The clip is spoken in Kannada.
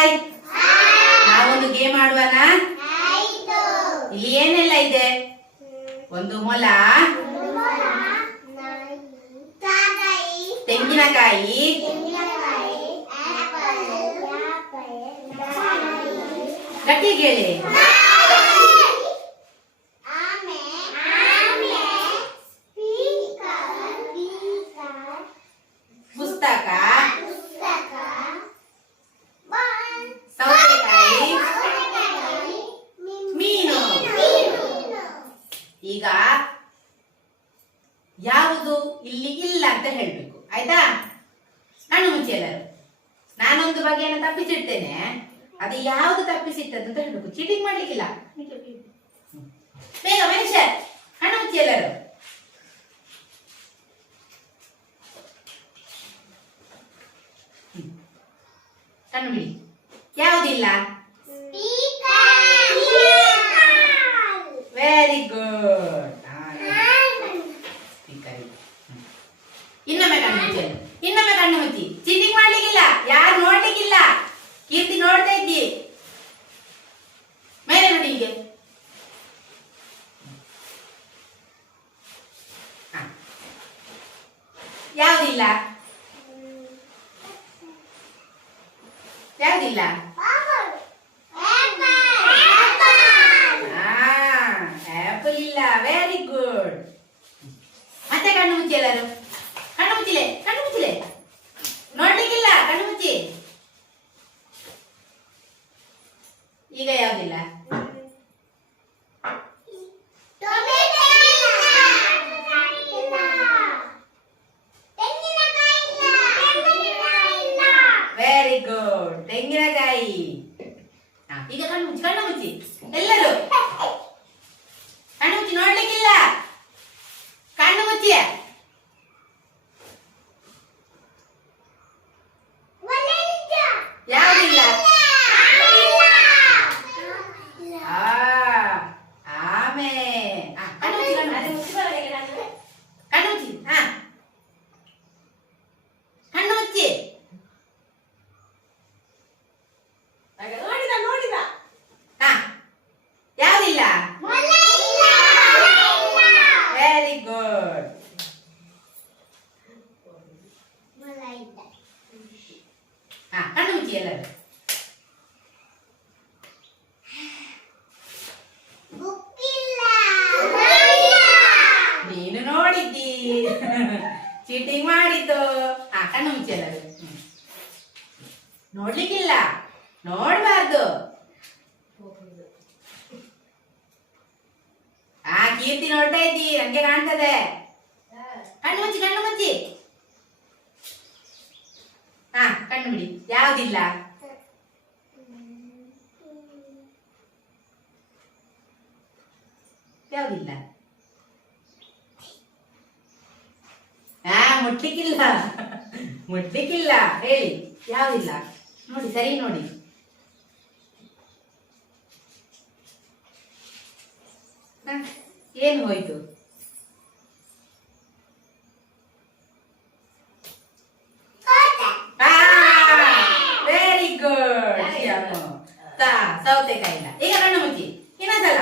ಹಾಯ್, ನಾವೊಂದು ಗೇಮ್ ಆಡುವನ. ಇಲ್ಲಿ ಏನೆಲ್ಲ ಇದೆ? ಒಂದು ಮೊಲ, ತೆಂಗಿನಕಾಯಿ, ಗಟ್ಟಿಗೆ ಹೇಳಿ. ಪುಸ್ತಕ, ಸೌತೆಕಾಯಿ, ಮೀನು. ಈಗ ಯಾವುದು ಇಲ್ಲಿ ಇಲ್ಲ ಅಂತ ಹೇಳ್ಬೇಕು, ಆಯ್ತಾ? ಕಣ್ಣು ಮುಚ್ಚಿ ಎಲ್ಲರೂ. ನಾನೊಂದು ಬಗೆಯನ್ನು ತಪ್ಪಿಸಿಡ್ತೇನೆ, ಅದು ಯಾವುದು ತಪ್ಪಿಸಿಟ್ಟದ್ದು ಅಂತ ಹೇಳ್ಬೇಕು. ಚೀಟಿಂಗ್ ಮಾಡ್ಲಿಕ್ಕಿಲ್ಲ. ಬೇಗ ಮನುಷ್ಯ, ಕಣ್ಣು ಮುಚ್ಚಿ ಎಲ್ಲರೂ. ಕಣ್ಣು ಬಿಡಿ. ಯಾವುದಿಲ್ಲ? Very good. ಇನ್ನೊಮ್ಮೆ ಕಣ್ಣು ಮುಚ್ಚಿ, ಇನ್ನೊಮ್ಮೆ ಕಣ್ಣು ಮುಚ್ಚಿ. ಚೀಟಿಂಗ್ ಮಾಡ್ಲಿಕ್ಕಿಲ್ಲ, ಯಾರು ನೋಡ್ಲಿಕ್ಕಿಲ್ಲ. ಕೀರ್ತಿ ನೋಡ್ತಾ ಇದ್ದಿ, ಮೇಲೆ ನೋಡಿ ಹೀಗೆ. ಯಾವುದಿಲ್ಲ? ಯಾವುದಿಲ್ಲ? ಆಪಲ್ ಇಲ್ಲ. Very good. ಮತ್ತೆ ಕಣ್ಣು ಮುಚ್ಚಿ ಎಲ್ಲರೂ. ಕಣ್ಣು ಮುಚ್ಚಿಲೆ, ಕಣ್ಣು ಮುಚ್ಚಿಲೆ. ನೋಡ್ಲಿಕ್ಕಿಲ್ಲ, ಕಣ್ಣು ಮುಚ್ಚಿ. ಈಗ ಯಾವುದಿಲ್ಲ? ವೆರಿ ಗುಡ್, ತೆಂಗಿನಕಾಯಿ. ಈಗ ಕಣ್ಣು ಮುಚ್ಚಿ, ಕಣ್ಣು ಮುಚ್ಚಿ ಎಲ್ಲರೂ. ಕಣ್ಣು ಮುಚ್ಚಿ, ನೋಡ್ಲಿಕ್ಕಿಲ್ಲ. ಕಣ್ಣು ಮುಚ್ಚಿ. ಯಾವುದಿಲ್ಲ? ಆಮೆ. ಕಣ್ಣು ಮುಚ್ಚಿ, ಕಣ್ಣು ಮುಚ್ಚಿ. ಕಣ್ಣು ಮುಚ್ಚಿ. ಕಣ್ಣು ಮುಚ್ಚಿ. ಯಾವುದಿಲ್ಲ? Very good. ಕಣ್ಣು ಮುಚ್ಚಿ ಎಲ್ಲರೂ. ನೀನು ನೋಡಿದ್ದಿ, ಚೀಟಿಂಗ್ ಮಾಡಿದ್ದು. ಕಣ್ಣು ಮುಚ್ಚಿ ಎಲ್ಲರೂ. ನೋಡ್ಲಿಕ್ಕಿಲ್ಲ, ನೋಡ್ಬಾರ್ದು. ಕೀರ್ತಿ ನೋಡ್ತಾ ಇದ್ದಿ, ನಂಗೆ ಕಾಣ್ತದೆ. ಕಣ್ಣು ಮುಚ್ಚಿ, ಕಣ್ಣು ಮುಚ್ಚಿ. ಕಣ್ಣು ಬಿಡಿ. ಯಾವುದಿಲ್ಲ? ಯಾವುದಿಲ್ಲ? ಮುಟ್ಲಿಕ್ಕಿಲ್ಲ, ಮುಟ್ಲಿಕ್ಕಿಲ್ಲ. ಹೇಳಿ, ಯಾವುದಿಲ್ಲ? ನೋಡಿ, ಸರಿ ನೋಡಿ. ಏನು ಹೋಯ್ತು? Very good. ಸೌತೆಕಾಯಿ ಇಲ್ಲ. ಈಗ ಕಣ್ಣು ಮುಚ್ಚಿ ಇನ್ನೊಂದ್ಸಲ.